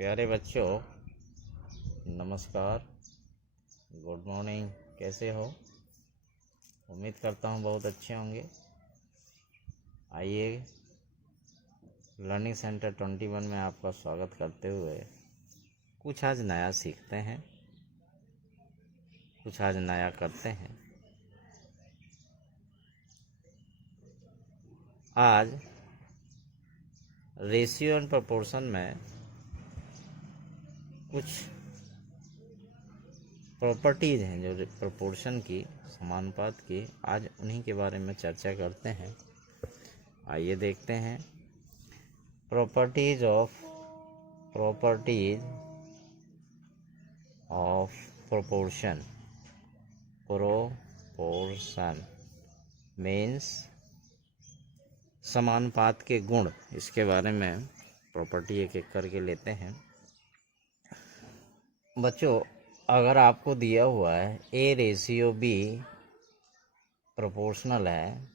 प्यारे बच्चों, नमस्कार, गुड मॉर्निंग। कैसे हो? उम्मीद करता हूँ बहुत अच्छे होंगे। आइए, लर्निंग सेंटर 21 में आपका स्वागत करते हुए कुछ आज नया सीखते हैं, कुछ आज नया करते हैं। आज रेशियो एंड प्रोपोर्शन में कुछ प्रॉपर्टीज़ हैं जो प्रोपोर्शन की, समानुपात की, आज उन्हीं के बारे में चर्चा करते हैं। आइए देखते हैं properties of proportion. Proportion means समानुपात के गुण। इसके बारे में प्रॉपर्टी एक एक करके लेते हैं। बच्चों, अगर आपको दिया हुआ है A रेशियो B प्रोपोर्शनल है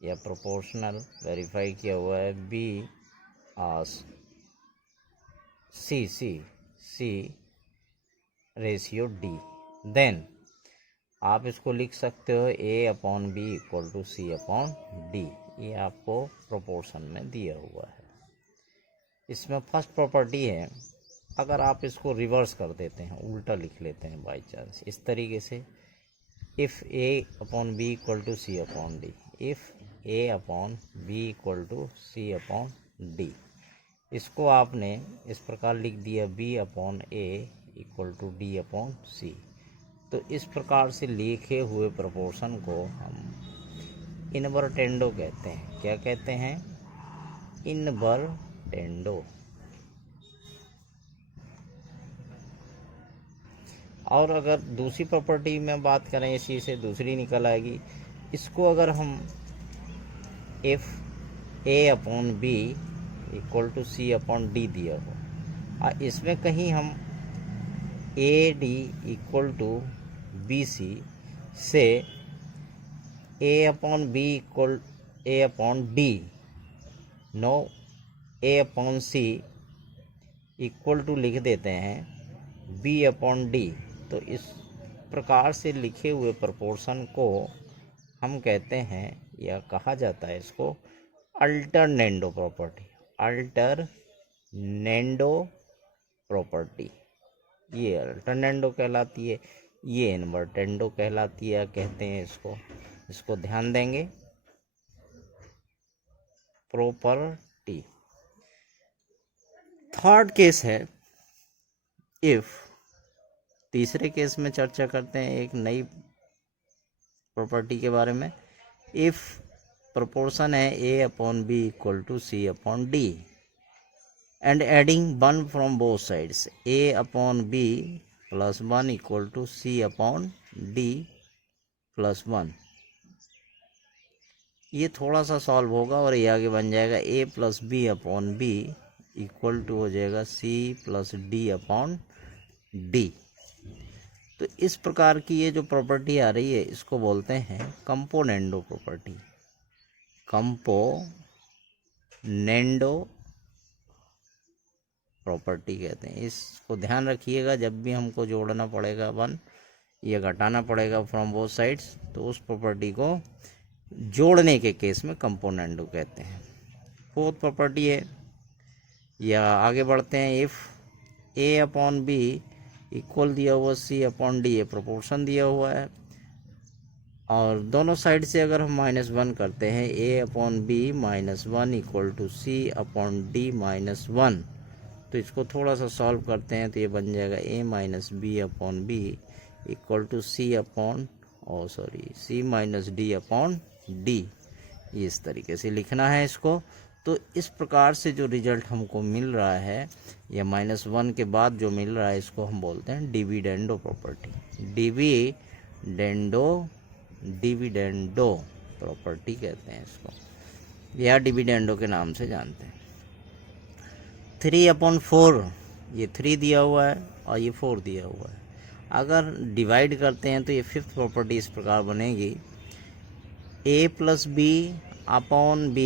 या प्रोपोर्शनल वेरीफाई किया हुआ है B C ratio D, then आप इसको लिख सकते हो A/B = C/D। ये आपको प्रोपोर्शन में दिया हुआ है। इसमें फर्स्ट प्रॉपर्टी है, अगर आप इसको रिवर्स कर देते हैं, उल्टा लिख लेते हैं बाई चांस, इस तरीके से, if A/B = C/D, if A/B = C/D, इसको आपने इस प्रकार लिख दिया B/A = D/C। तो इस प्रकार से लिखे हुए प्रोपोर्शन को हम इनवर्टेंडो कहते हैं। क्या कहते हैं? इनवर्टेंडो। और अगर दूसरी प्रॉपर्टी में बात करें, इसी से दूसरी निकल आएगी। इसको अगर हम इफ़ A/B = C/D दिया हो और इसमें कहीं हम AD = BC से A/B = AD, नो A/C = लिख देते हैं B/D। तो इस प्रकार से लिखे हुए प्रोपोर्शन को हम कहते हैं, या कहा जाता है इसको, अल्टरनेंडो प्रॉपर्टी। अल्टरनेंडो प्रॉपर्टी ये अल्टरनेंडो कहलाती है, ये इनवर्टेंडो कहलाती है, कहते हैं इसको ध्यान देंगे। प्रॉपर्टी थर्ड केस है इफ़। तीसरे केस में चर्चा करते हैं एक नई प्रॉपर्टी के बारे में। इफ़ प्रोपोर्शन है A/B = C/D and adding 1 from both sides, A/B + 1 = C/D + 1। ये थोड़ा सा सॉल्व होगा और ये आगे बन जाएगा A + B/B = हो जाएगा C + D/D। तो इस प्रकार की ये जो प्रॉपर्टी आ रही है, इसको बोलते हैं कंपोनेंडो प्रॉपर्टी। कंपोनेंडो प्रॉपर्टी कहते हैं। इसको ध्यान रखिएगा, जब भी हमको जोड़ना पड़ेगा 1 या घटाना पड़ेगा फ्रॉम बोथ साइड्स, तो उस प्रॉपर्टी को जोड़ने के केस में कंपोनेंडो कहते हैं। फोर्थ प्रॉपर्टी है, या आगे बढ़ते हैं, इफ़ A/B इक्वल दिया हुआ C/D, ये प्रोपोर्शन दिया हुआ है, और दोनों साइड से अगर हम -1 करते हैं, A/B - 1 = C/D - 1, तो इसको थोड़ा सा सॉल्व करते हैं, तो ये बन जाएगा A - B/B = C-D/D। इस तरीके से लिखना है इसको। तो इस प्रकार से जो रिजल्ट हमको मिल रहा है, या -1 के बाद जो मिल रहा है, इसको हम बोलते हैं डिविडेंडो प्रॉपर्टी। डिविडेंडो प्रॉपर्टी कहते हैं इसको, या डिविडेंडो के नाम से जानते हैं। 3/4, ये 3 दिया हुआ है और ये 4 दिया हुआ है। अगर डिवाइड करते हैं तो ये फिफ्थ प्रॉपर्टी इस प्रकार बनेगी, A + B/B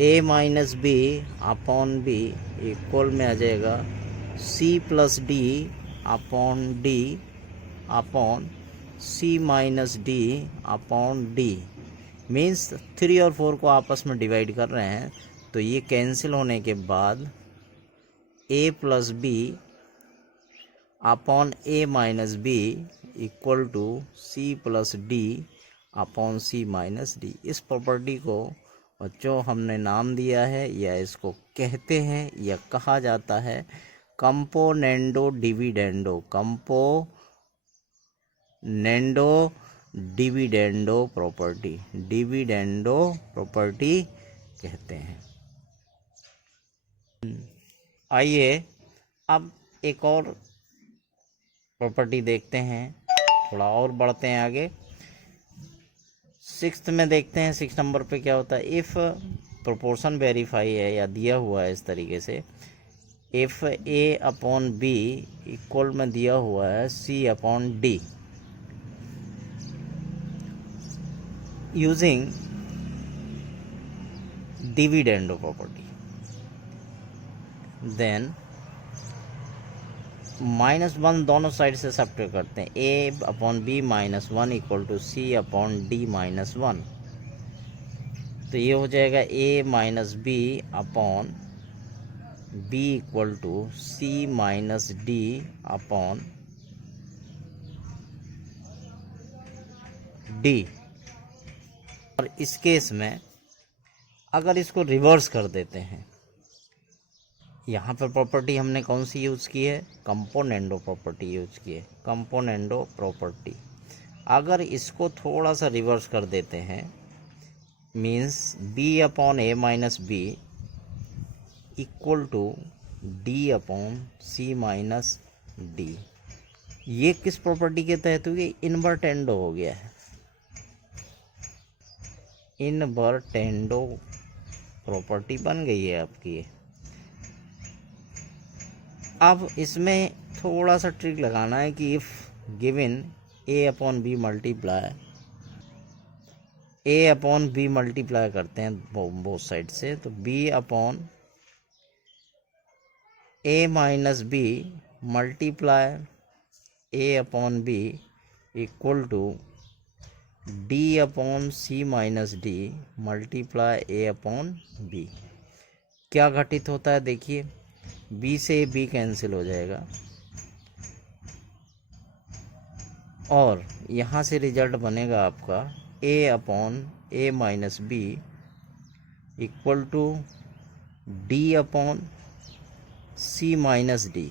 A minus B upon B equal में आ जाएगा C plus D upon D upon C minus D upon D. Means 3 और 4 को आपस में डिवाइड कर रहे हैं तो ये कैंसिल होने के बाद A plus B upon A minus B equal to C plus D upon C minus D. इस प्रॉपर्टी को बच्चों हमने नाम दिया है या इसको कहते हैं या कहा जाता है componendo dividendo. Componendo dividendo property, dividendo property कहते हैं। आइए अब एक और प्रॉपर्टी देखते हैं, थोड़ा और बढ़ते हैं आगे। 6th में देखते हैं 6 नंबर पे क्या होता है। इफ़ प्रोपोर्शन वेरीफाई है या दिया हुआ है इस तरीके से, if A upon B equal में दिया हुआ है C upon D using dividendo property, then -1 दोनों साइड से सब्ट्रैक्ट करते हैं। A upon B -1 equal to C upon D -1, तो ये हो जाएगा A minus B upon B equal to C minus D upon D. और इस केस में अगर इसको रिवर्स कर देते हैं, यहाँ पर प्रॉपर्टी हमने कौन सी यूज़ की है, कंपोनेंडो प्रॉपर्टी यूज़ की है, कंपोनेंडो प्रॉपर्टी। अगर इसको थोड़ा सा रिवर्स कर देते हैं, means B upon A minus B equal to D upon C minus D. ये किस प्रॉपर्टी के तहत हुई, इनवर्टेंडो हो गया है, इनवर्टेंडो प्रॉपर्टी बन गई है आपकी। अब इसमें थोड़ा सा ट्रिक लगाना है कि if given A upon B multiply, A upon B multiply करते हैं बोथ साइड से, तो B upon A minus B multiply A upon B equal to D upon C minus D multiply A upon B. क्या घटित होता है देखिए, B से बी कैंसिल हो जाएगा और यहाँ से रिजल्ट बनेगा आपका A upon A minus B equal to D upon C minus D.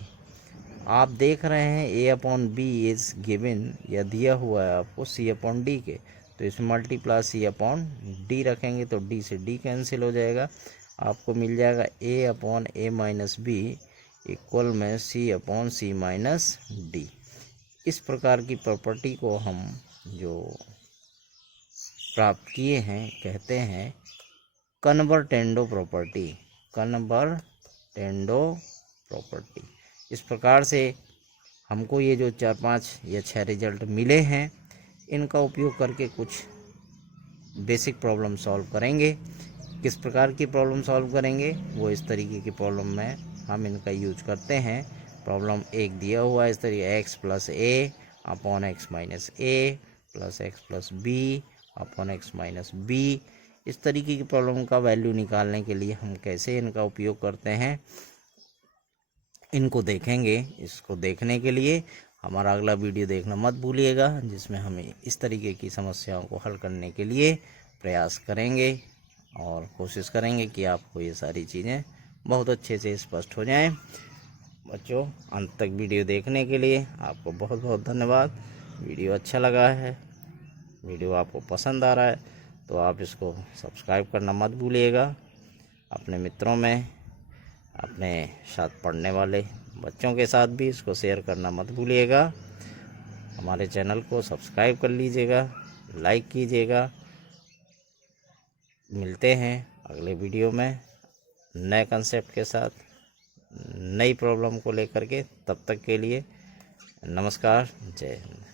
आप देख रहे हैं A upon B is given या दिया हुआ है आपको सी अपॉन डी के, तो इसमें मल्टीप्लाई सी अपॉन डी रखेंगे तो डी से डी कैंसिल हो जाएगा, आपको मिल जाएगा ए upon A minus B equal में सी अपॉन सी माइनस डी। इस प्रकार की प्रॉपर्टी को हम जो प्राप्त किए हैं कहते हैं कन्वर्टेंडो प्रॉपर्टी, कन्वर्टेंडो प्रॉपर्टी। इस प्रकार से हमको ये जो 4, 5 या 6 रिजल्ट मिले हैं, इनका उपयोग करके कुछ बेसिक प्रॉब्लम सॉल्व करेंगे। किस प्रकार की प्रॉब्लम सॉल्व करेंगे, वो इस तरीके की प्रॉब्लम में हम इनका यूज करते हैं। प्रॉब्लम एक दिया हुआ है इस तरीके, X plus A upon X minus A plus X plus B upon X minus B. इस तरीके की प्रॉब्लम का वैल्यू निकालने के लिए हम कैसे इनका उपयोग करते हैं, इनको देखेंगे। इसको देखने के लिए हमारा अगला वीडियो देखना मत भूलिएगा, जिसमें हमें इस तरीके की समस्याओं को हल करने के लिए प्रयास करेंगे और कोशिश करेंगे कि आपको ये सारी चीज़ें बहुत अच्छे से स्पष्ट हो जाएं। बच्चों, अंत तक वीडियो देखने के लिए आपको बहुत बहुत धन्यवाद। वीडियो अच्छा लगा है, वीडियो आपको पसंद आ रहा है तो आप इसको सब्सक्राइब करना मत भूलिएगा। अपने मित्रों में, अपने साथ पढ़ने वाले बच्चों के साथ भी इसको शेयर करना मत भूलिएगा। हमारे चैनल को सब्सक्राइब कर लीजिएगा, लाइक कीजिएगा। मिलते हैं अगले वीडियो में नए कंसेप्ट के साथ, नई प्रॉब्लम को लेकर के। तब तक के लिए नमस्कार, जय हिंद।